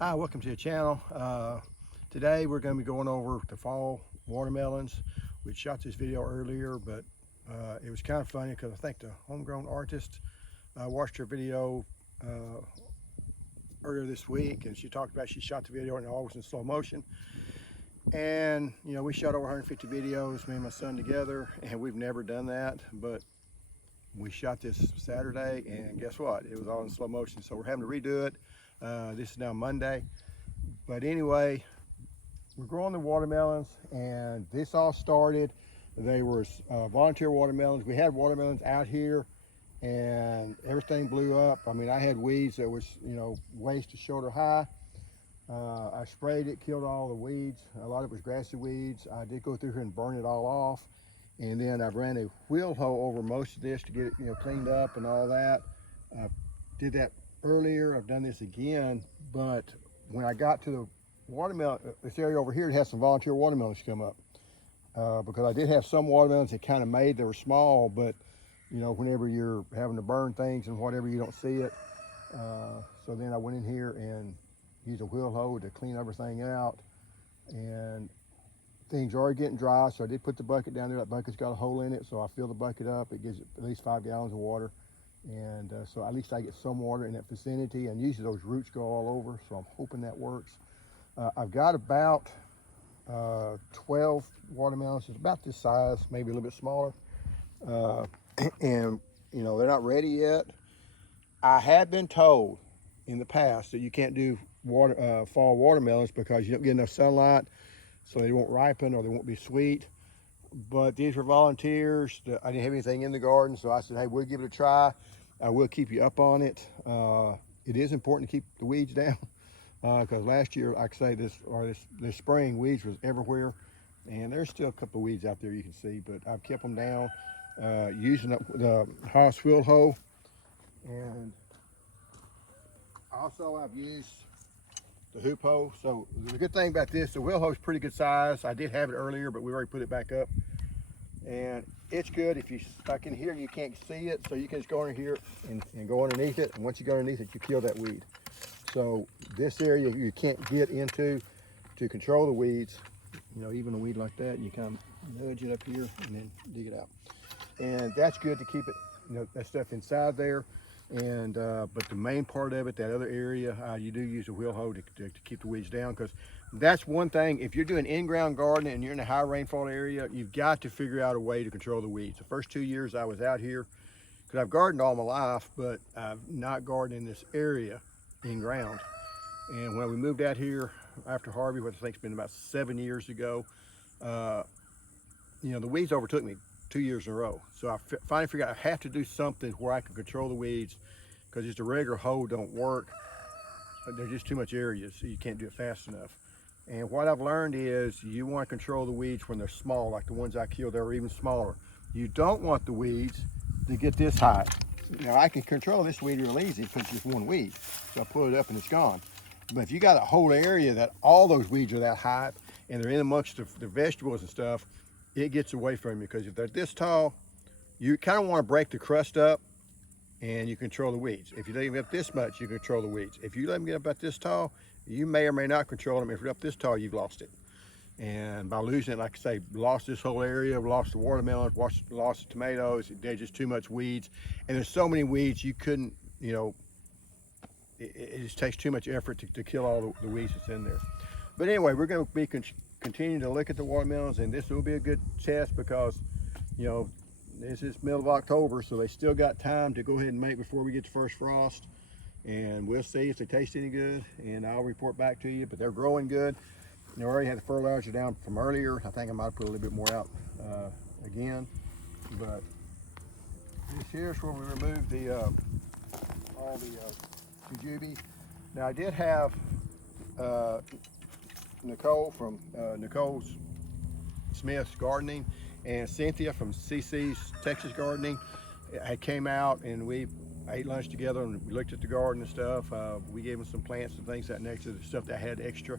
Hi, welcome to the channel. Today we're going to be going over the fall watermelons. We shot this video earlier, but it was kind of funny because I think the homegrown artist watched her video earlier this week, and she talked about she shot the video and it all was in slow motion. And you know, we shot over 150 videos, me and my son together, and we've never done that, but we shot this Saturday, and guess what? It was all in slow motion, so we're having to redo it. This is now Monday. But anyway, we're growing the watermelons, and this all started. They were volunteer watermelons. We had watermelons out here, and everything blew up. I mean, I had weeds that was, waist to shoulder high. I sprayed it, killed all the weeds. A lot of it was grassy weeds. I did go through here and burn it all off. And then I ran a wheel hoe over most of this to get it, cleaned up and all that. I did that earlier. I've done this again, but when I got to the watermelon, this area over here, it has some volunteer watermelons come up. Because I did have some watermelons that kind of made, they were small, but whenever you're having to burn things and whatever, you don't see it. So then I went in here and used a wheel hoe to clean everything out. And things are getting dry, so I did put the bucket down there. That bucket's got a hole in it, so I fill the bucket up. It gives it at least 5 gallons of water. And so at least I get some water in that vicinity, and usually those roots go all over, so I'm hoping that works. I've got about 12 watermelons. It's about this size, maybe a little bit smaller. And they're not ready yet. I had been told in the past that you can't do fall watermelons because you don't get enough sunlight, so they won't ripen or they won't be sweet. But these were volunteers. I didn't have anything in the garden, so I said, hey, we'll give it a try. I will keep you up on it. It is important to keep the weeds down because last year, like I say, this spring, weeds was everywhere. And there's still a couple of weeds out there you can see, but I've kept them down using the Haas wheel hoe. And also I've used the hoop hoe. So the good thing about this, the wheel hoe is pretty good size. I did have it earlier, but we already put it back up. And it's good if you, like in here, you can't see it, so you can just go in here and go underneath it. And once you go underneath it, you kill that weed. So this area you can't get into to control the weeds. Even a weed like that, you kind of nudge it up here and then dig it out. And that's good to keep it, that stuff inside there. And but the main part of it, that other area, you do use a wheel hoe to keep the weeds down, because that's one thing. If you're doing in-ground gardening and you're in a high rainfall area, you've got to figure out a way to control the weeds. The first 2 years I was out here, because I've gardened all my life, but I've not gardened in this area in ground. And when we moved out here after Harvey, which I think's been about 7 years ago, the weeds overtook me 2 years in a row. So I finally figured out I have to do something where I can control the weeds, because just a regular hoe don't work. There's just too much area, so you can't do it fast enough. And what I've learned is you want to control the weeds when they're small, like the ones I killed, they were even smaller. You don't want the weeds to get this high. Now I can control this weed real easy because it's just one weed. So I pull it up and it's gone. But if you got a whole area that all those weeds are that high and they're in amongst the vegetables and stuff, it gets away from you, because if they're this tall, you kind of want to break the crust up and you control the weeds. If you let them get up this much, you control the weeds. If you let them get up about this tall, you may or may not control them. If they're up this tall, you've lost it. And by losing it, like I say, lost this whole area, lost the watermelons, lost the tomatoes. There's just too much weeds. And there's so many weeds, you couldn't, it just takes too much effort to kill all the weeds that's in there. But anyway, we're going to be continuing to look at the watermelons, and this will be a good test because, this is middle of October, so they still got time to go ahead and make before we get the first frost. And we'll see if they taste any good, and I'll report back to you. But they're growing good. I already had the fertilizer down from earlier. I think I might put a little bit more out again. But this here's where we removed all the jujube. Now I did have Nicole from Nicole Smith's Gardening and Cynthia from Cicis Texas Gardening. I came out and we ate lunch together and we looked at the garden and stuff. We gave them some plants and things that next to the stuff that I had extra,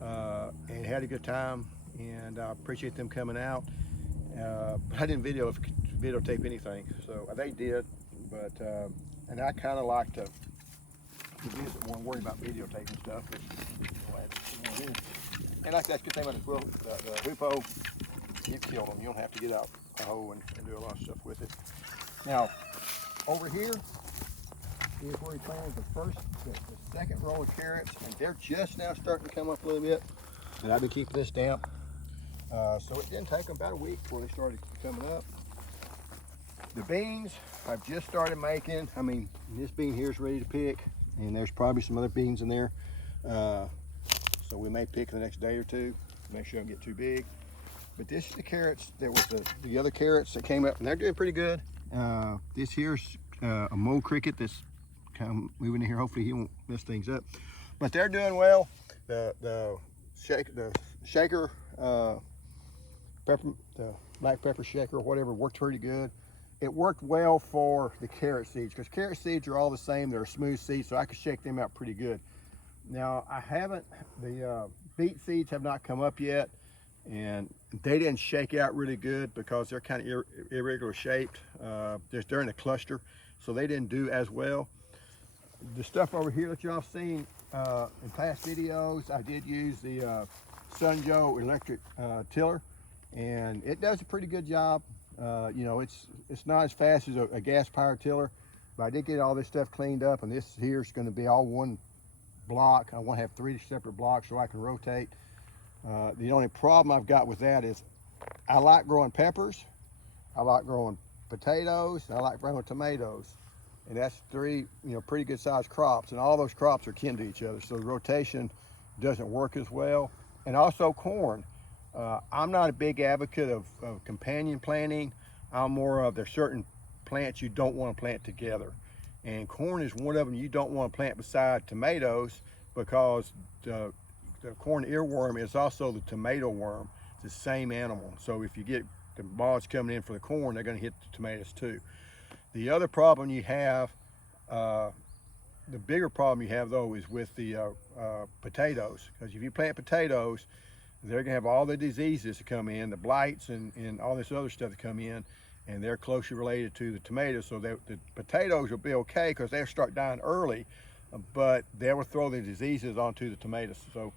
and had a good time. And I appreciate them coming out. But I didn't videotape anything, so they did. But and I kind of like to to visit more and worry about videotaping stuff. But we'll add some more in. And that's the good thing about the hoopoe, you kill them. You don't have to get out a hoe and do a lot of stuff with it. Now, over here is where we planted the second row of carrots, and they're just now starting to come up a little bit. And I've been keeping this damp. So it didn't take them about a week before they started coming up. The beans I've just started making. I mean, this bean here is ready to pick, and there's probably some other beans in there. So we may pick the next day or two, make sure I don't get too big. But this is the carrots that was the other carrots that came up, and they're doing pretty good. This here's a mole cricket that's kind of moving in here. Hopefully he won't mess things up. But they're doing well. The shaker, the black pepper shaker or whatever worked pretty good. It worked well for the carrot seeds because carrot seeds are all the same. They're smooth seeds, so I could shake them out pretty good. Now the beet seeds have not come up yet, and they didn't shake out really good because they're kind of irregular shaped. They're in a cluster, so they didn't do as well. The stuff over here that y'all have seen in past videos, I did use the Sun Joe electric tiller, and it does a pretty good job. You know, it's not as fast as a gas powered tiller, but I did get all this stuff cleaned up, and this here is going to be all one block. I want to have 3 separate blocks so I can rotate. The only problem I've got with that is I like growing peppers, I like growing potatoes, and I like growing tomatoes. And that's 3, pretty good sized crops, and all those crops are kin to each other, so the rotation doesn't work as well. And also corn. I'm not a big advocate of companion planting. I'm more of there's certain plants you don't want to plant together. And corn is one of them you don't want to plant beside tomatoes because the corn earworm is also the tomato worm. It's the same animal. So if you get the moths coming in for the corn, they're going to hit the tomatoes too. The other problem you have, the bigger problem you have though, is with the potatoes. Because if you plant potatoes, they're going to have all the diseases that come in, the blights and all this other stuff that come in, and they're closely related to the tomatoes. So the potatoes will be okay because they'll start dying early, but they will throw the diseases onto the tomatoes. So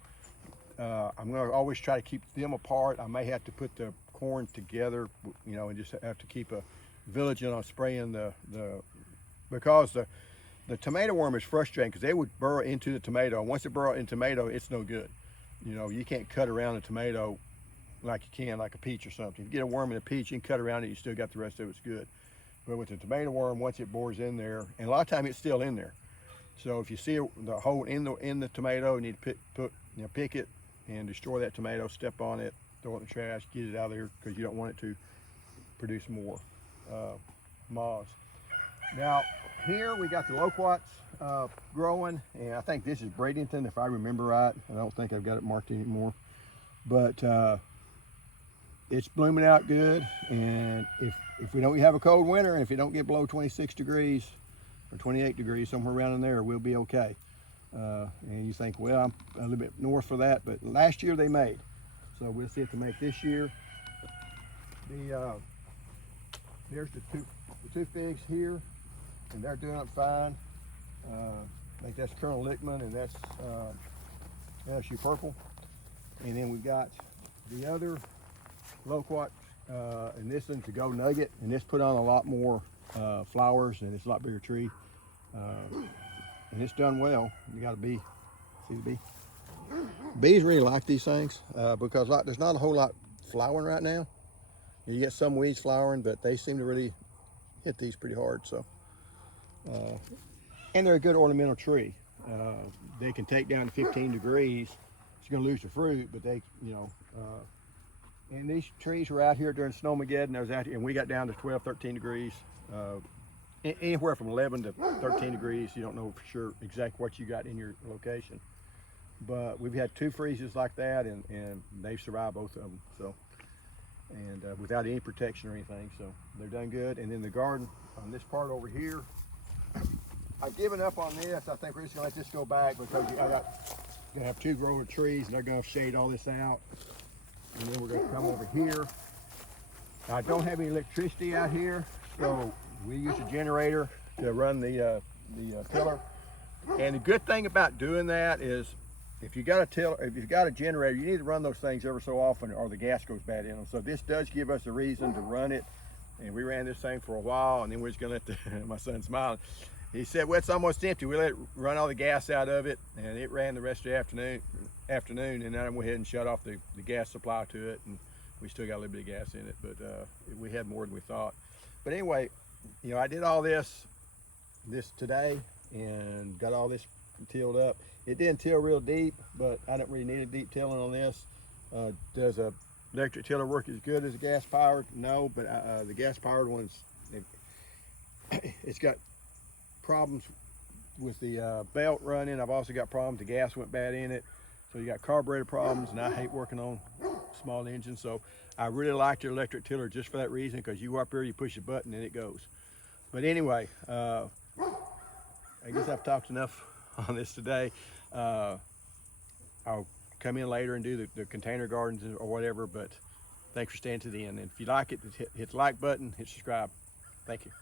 I'm going to always try to keep them apart. I may have to put the corn together, and just have to keep a vigilant on spraying because the tomato worm is frustrating because they would burrow into the tomato. And once it burrows into tomato, it's no good. You can't cut around a tomato like you can like a peach or something. If you get a worm in a peach, you can cut around it, you still got the rest of it's good. But with the tomato worm, once it bores in there, and a lot of times it's still in there. So if you see the hole in the tomato, you need to pick it and destroy that tomato, step on it, throw it in the trash, get it out of there because you don't want it to produce more moths. Now here we got the loquats growing, and I think this is Bradenton if I remember right. I don't think I've got it marked anymore, but it's blooming out good. And if we don't have a cold winter, and if it don't get below 26 degrees or 28 degrees, somewhere around in there, we'll be okay. And you think, well, I'm a little bit north for that, but last year they made, so we'll see if they make this year. There's the two figs here, and they're doing fine. I think that's Colonel Lickman, and that's LSU Purple. And then we've got the other loquat, and this one's a Go Nugget, and this put on a lot more flowers, and it's a lot bigger tree. And it's done well. You got a bee. See the bee? Bees really like these things because there's not a whole lot flowering right now. You get some weeds flowering, but they seem to really hit these pretty hard. So, and they're a good ornamental tree. They can take down to 15 degrees. It's going to lose the fruit, but they, and these trees were out here during Snowmageddon. I was out here, and we got down to 12, 13 degrees. Anywhere from 11 to 13 degrees. You don't know for sure exactly what you got in your location. But we've had 2 freezes like that, and they've survived both of them. So, and without any protection or anything, so they're done good. And then the garden on this part over here, I've given up on this. I think we're just gonna let this go back because gonna have 2 growing trees, and they're gonna shade all this out. And then we're gonna come over here. Now, I don't have any electricity out here, so we use a generator to run the tiller. And the good thing about doing that is if you got a tiller, if you've got a generator, you need to run those things every so often or the gas goes bad in them. So this does give us a reason to run it. And we ran this thing for a while, and then we're just gonna let my son's smiling. He said, well, it's almost empty. We let it run all the gas out of it, and it ran the rest of the afternoon, and then I went ahead and shut off the gas supply to it, and we still got a little bit of gas in it, but we had more than we thought. But anyway, you know, I did all this today and got all this tilled up. It didn't till real deep, but I don't really need a deep tilling on this. Does a electric tiller work as good as a gas powered? No, but the gas powered ones, it's got problems with the belt running. I've also got problems, the gas went bad in it. So you got carburetor problems, and I hate working on small engines. So I really like your electric tiller just for that reason, because you go up here, you push a button and it goes. But anyway, I guess I've talked enough on this today. I'll come in later and do the container gardens or whatever, but thanks for staying to the end. And if you like it, hit the like button, hit subscribe. Thank you.